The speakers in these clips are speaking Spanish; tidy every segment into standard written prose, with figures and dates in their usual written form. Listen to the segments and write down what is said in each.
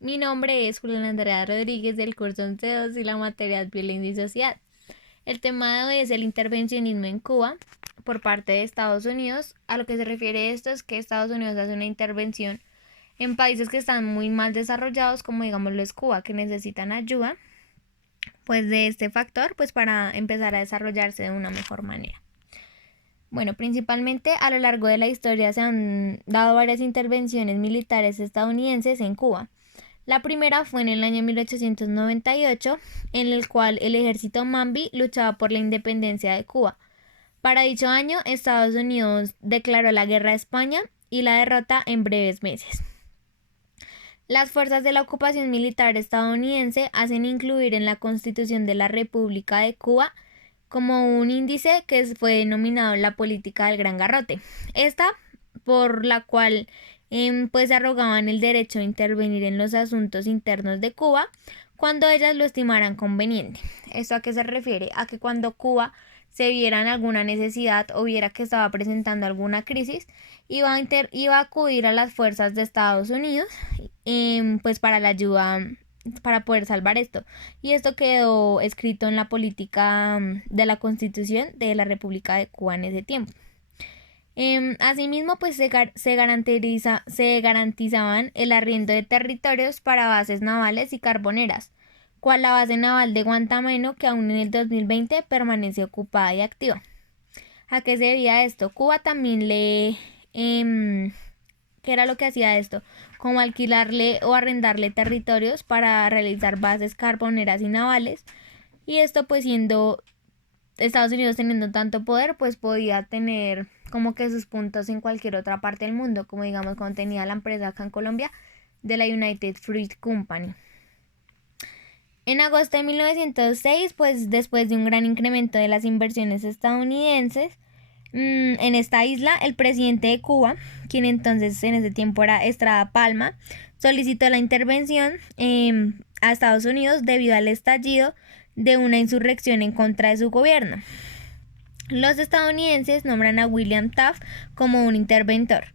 Mi nombre es Juliana Andrea Rodríguez del curso 11.2 y la materia es Violencia y Sociedad. El tema de hoy es el intervencionismo en Cuba por parte de Estados Unidos. A lo que se refiere esto es que Estados Unidos hace una intervención en países que están muy mal desarrollados, como digamos lo es Cuba, que necesitan ayuda, pues de este factor, pues para empezar a desarrollarse de una mejor manera. Bueno, principalmente a lo largo de la historia se han dado varias intervenciones militares estadounidenses en Cuba. La primera fue en el año 1898, en el cual el ejército Mambi luchaba por la independencia de Cuba. Para dicho año, Estados Unidos declaró la guerra a España y la derrota en breves meses. Las fuerzas de la ocupación militar estadounidense hacen incluir en la Constitución de la República de Cuba como un índice que fue denominado la política del Gran Garrote. Esta, por la cual pues arrogaban el derecho a intervenir en los asuntos internos de Cuba cuando ellas lo estimaran conveniente. ¿Esto a qué se refiere? A que cuando Cuba se viera en alguna necesidad o viera que estaba presentando alguna crisis, iba a acudir a las fuerzas de Estados Unidos pues para la ayuda para poder salvar esto. Y esto quedó escrito en la política de la Constitución de la República de Cuba en ese tiempo. Asimismo, pues se garantizaban el arriendo de territorios para bases navales y carboneras, cual la base naval de Guantánamo, que aún en el 2020 permanece ocupada y activa. ¿A qué se debía esto? Cuba también ¿qué era lo que hacía esto? Como alquilarle o arrendarle territorios para realizar bases carboneras y navales. Y esto pues siendo Estados Unidos teniendo tanto poder, pues podía tener como que sus puntos en cualquier otra parte del mundo, como digamos cuando tenía la empresa acá en Colombia de la United Fruit Company. En agosto de 1906, pues después de un gran incremento de las inversiones estadounidenses en esta isla, el presidente de Cuba, quien entonces en ese tiempo era Estrada Palma, solicitó la intervención a Estados Unidos debido al estallido de una insurrección en contra de su gobierno. Los estadounidenses nombran a William Taft como un interventor.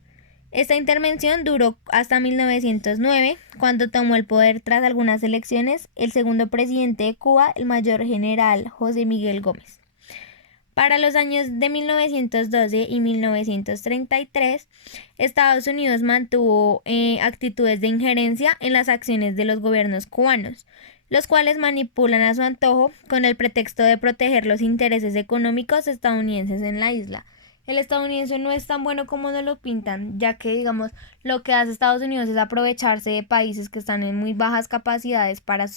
Esta intervención duró hasta 1909, cuando tomó el poder tras algunas elecciones el segundo presidente de Cuba, el mayor general José Miguel Gómez. Para los años de 1912 y 1933, Estados Unidos mantuvo actitudes de injerencia en las acciones de los gobiernos cubanos, los cuales manipulan a su antojo con el pretexto de proteger los intereses económicos estadounidenses en la isla. El estadounidense no es tan bueno como nos lo pintan, ya que, digamos, lo que hace Estados Unidos es aprovecharse de países que están en muy bajas capacidades para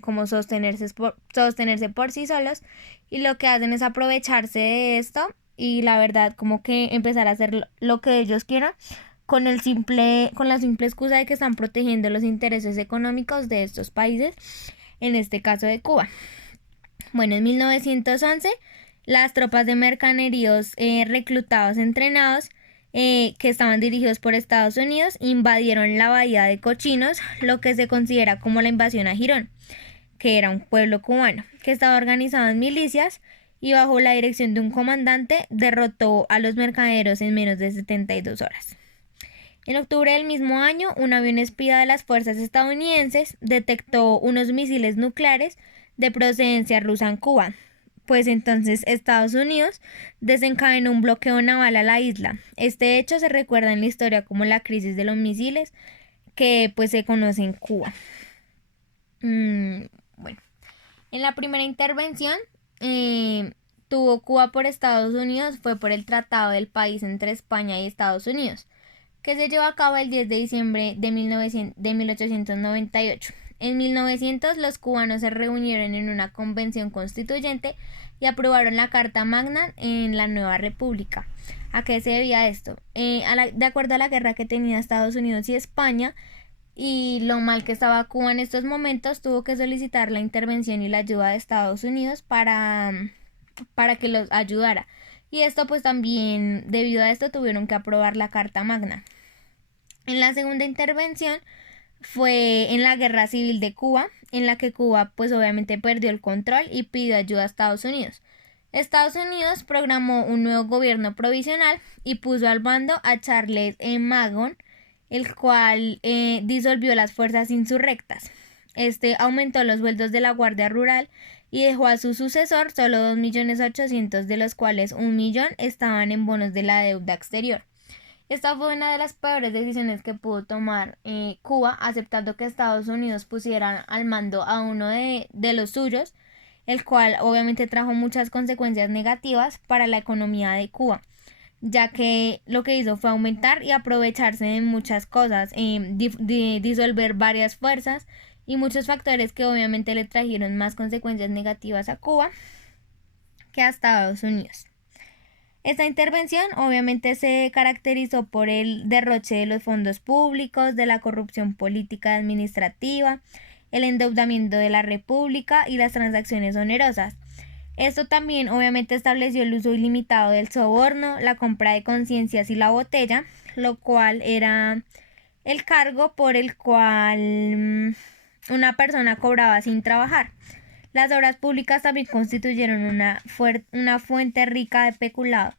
como sostenerse por sí solos, y lo que hacen es aprovecharse de esto y la verdad como que empezar a hacer lo que ellos quieran con la simple excusa de que están protegiendo los intereses económicos de estos países, en este caso de Cuba. Bueno, en 1911 las tropas de mercaderíos reclutados, entrenados, que estaban dirigidos por Estados Unidos, invadieron la bahía de Cochinos, lo que se considera como la invasión a Girón, que era un pueblo cubano, que estaba organizado en milicias y bajo la dirección de un comandante derrotó a los mercaderos en menos de 72 horas. En octubre del mismo año, un avión espía de las fuerzas estadounidenses detectó unos misiles nucleares de procedencia rusa en Cuba. Pues entonces Estados Unidos desencadenó un bloqueo naval a la isla. Este hecho se recuerda en la historia como la crisis de los misiles, que pues se conoce en Cuba. Bueno, en la primera intervención tuvo Cuba por Estados Unidos fue por el Tratado del País entre España y Estados Unidos, que se llevó a cabo el 10 de diciembre de 1898. En 1900 los cubanos se reunieron en una convención constituyente y aprobaron la Carta Magna en la nueva república. ¿A qué se debía esto? De acuerdo a la guerra que tenía Estados Unidos y España y lo mal que estaba Cuba en estos momentos, tuvo que solicitar la intervención y la ayuda de Estados Unidos para que los ayudara. Y esto pues también, debido a esto, tuvieron que aprobar la Carta Magna. En la segunda intervención fue en la Guerra Civil de Cuba, en la que Cuba pues obviamente perdió el control y pidió ayuda a Estados Unidos. Estados Unidos programó un nuevo gobierno provisional y puso al mando a Charles E. Magon, el cual disolvió las fuerzas insurrectas. Este aumentó los sueldos de la Guardia Rural y dejó a su sucesor solo 2.800.000, de los cuales 1.000.000 estaban en bonos de la deuda exterior. Esta fue una de las peores decisiones que pudo tomar Cuba, aceptando que Estados Unidos pusiera al mando a uno de los suyos, el cual obviamente trajo muchas consecuencias negativas para la economía de Cuba, ya que lo que hizo fue aumentar y aprovecharse de muchas cosas, disolver varias fuerzas y muchos factores que obviamente le trajeron más consecuencias negativas a Cuba que a Estados Unidos. Esta intervención obviamente se caracterizó por el derroche de los fondos públicos, de la corrupción política y administrativa, el endeudamiento de la República y las transacciones onerosas. Esto también obviamente estableció el uso ilimitado del soborno, la compra de conciencias y la botella, lo cual era el cargo por el cual una persona cobraba sin trabajar. Las obras públicas también constituyeron una fuente rica de peculado.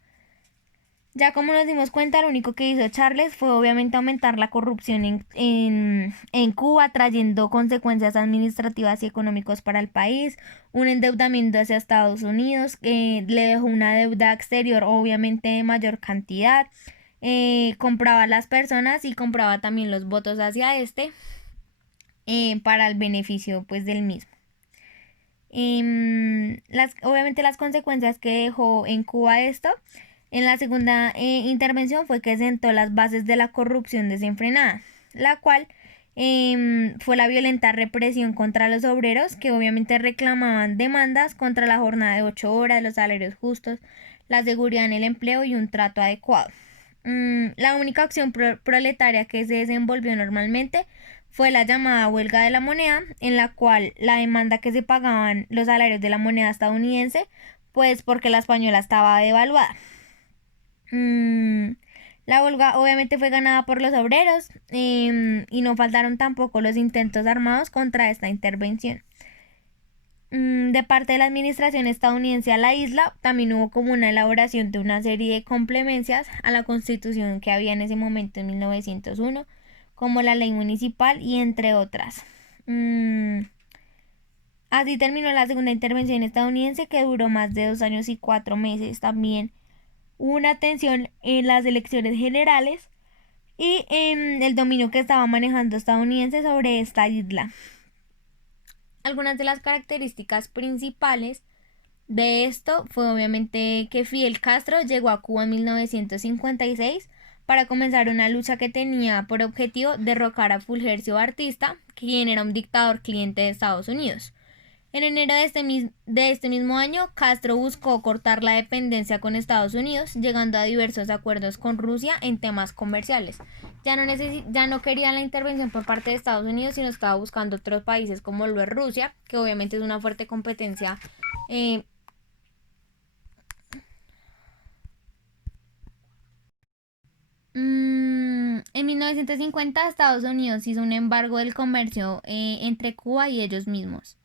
Ya como nos dimos cuenta, lo único que hizo Charles fue obviamente aumentar la corrupción en Cuba, trayendo consecuencias administrativas y económicas para el país, un endeudamiento hacia Estados Unidos, que le dejó una deuda exterior obviamente de mayor cantidad, compraba a las personas y compraba también los votos hacia para el beneficio pues del mismo. Obviamente las consecuencias que dejó en Cuba esto en la segunda intervención fue que sentó las bases de la corrupción desenfrenada, la cual fue la violenta represión contra los obreros, que obviamente reclamaban demandas contra la jornada de 8 horas, los salarios justos, la seguridad en el empleo y un trato adecuado. La única acción proletaria que se desenvolvió normalmente fue la llamada huelga de la moneda, en la cual la demanda que se pagaban los salarios de la moneda estadounidense, pues porque la española estaba devaluada. La huelga obviamente fue ganada por los obreros y no faltaron tampoco los intentos armados contra esta intervención. De parte de la administración estadounidense a la isla, también hubo como una elaboración de una serie de complemencias a la constitución que había en ese momento en 1901, como la ley municipal y entre otras. Así terminó la segunda intervención estadounidense, que duró más de 2 años y 4 meses. También hubo una tensión en las elecciones generales y en el dominio que estaba manejando estadounidense sobre esta isla. Algunas de las características principales de esto fue obviamente que Fidel Castro llegó a Cuba en 1956 para comenzar una lucha que tenía por objetivo derrocar a Fulgencio Batista, quien era un dictador cliente de Estados Unidos. En enero de este mismo año, Castro buscó cortar la dependencia con Estados Unidos, llegando a diversos acuerdos con Rusia en temas comerciales. Ya no quería la intervención por parte de Estados Unidos, sino estaba buscando otros países como lo es Rusia, que obviamente es una fuerte competencia. En 1950 Estados Unidos hizo un embargo del comercio entre Cuba y ellos mismos,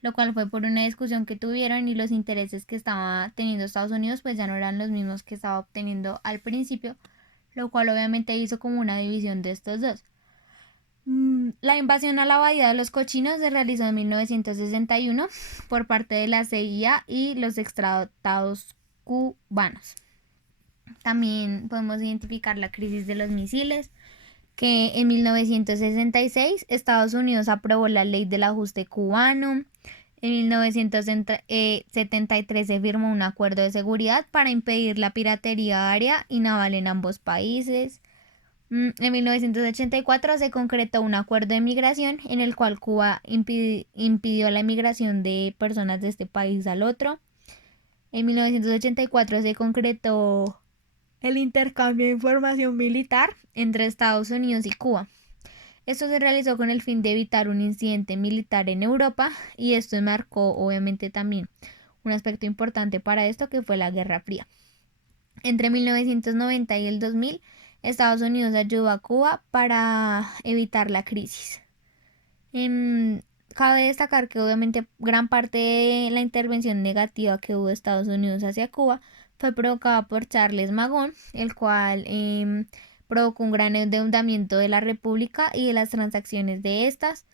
lo cual fue por una discusión que tuvieron y los intereses que estaba teniendo Estados Unidos pues ya no eran los mismos que estaba obteniendo al principio, lo cual obviamente hizo como una división de estos dos. La invasión a la Bahía de los Cochinos se realizó en 1961 por parte de la CIA y los extratados cubanos. También podemos identificar la crisis de los misiles, que en 1966 Estados Unidos aprobó la ley del ajuste cubano. En 1973 se firmó un acuerdo de seguridad para impedir la piratería aérea y naval en ambos países. En 1984 se concretó un acuerdo de migración en el cual Cuba impidió la migración de personas de este país al otro. En 1984 se concretó el intercambio de información militar entre Estados Unidos y Cuba. Esto se realizó con el fin de evitar un incidente militar en Europa, y esto marcó obviamente también un aspecto importante para esto, que fue la Guerra Fría. Entre 1990 y el 2000, Estados Unidos ayudó a Cuba para evitar la crisis. Cabe destacar que obviamente gran parte de la intervención negativa que hubo de Estados Unidos hacia Cuba fue provocada por Charles Magón, el cual provocó un gran endeudamiento de la República y de las transacciones de estas.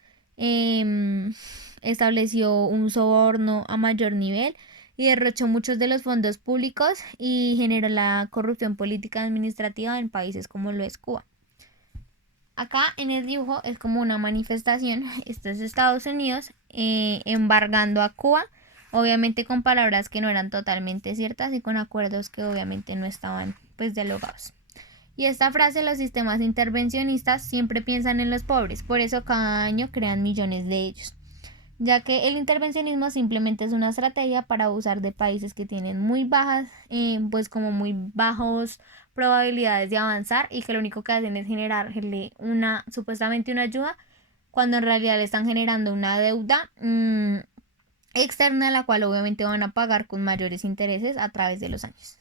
Estableció un soborno a mayor nivel y derrochó muchos de los fondos públicos y generó la corrupción política y administrativa en países como lo es Cuba. Acá en el dibujo es como una manifestación, esto es Estados Unidos embargando a Cuba, obviamente con palabras que no eran totalmente ciertas y con acuerdos que obviamente no estaban pues dialogados. Y esta frase, los sistemas intervencionistas siempre piensan en los pobres, por eso cada año crean millones de ellos, ya que el intervencionismo simplemente es una estrategia para abusar de países que tienen muy bajas, pues como muy bajos probabilidades de avanzar y que lo único que hacen es generarle supuestamente una ayuda, cuando en realidad le están generando una deuda externa, la cual obviamente van a pagar con mayores intereses a través de los años.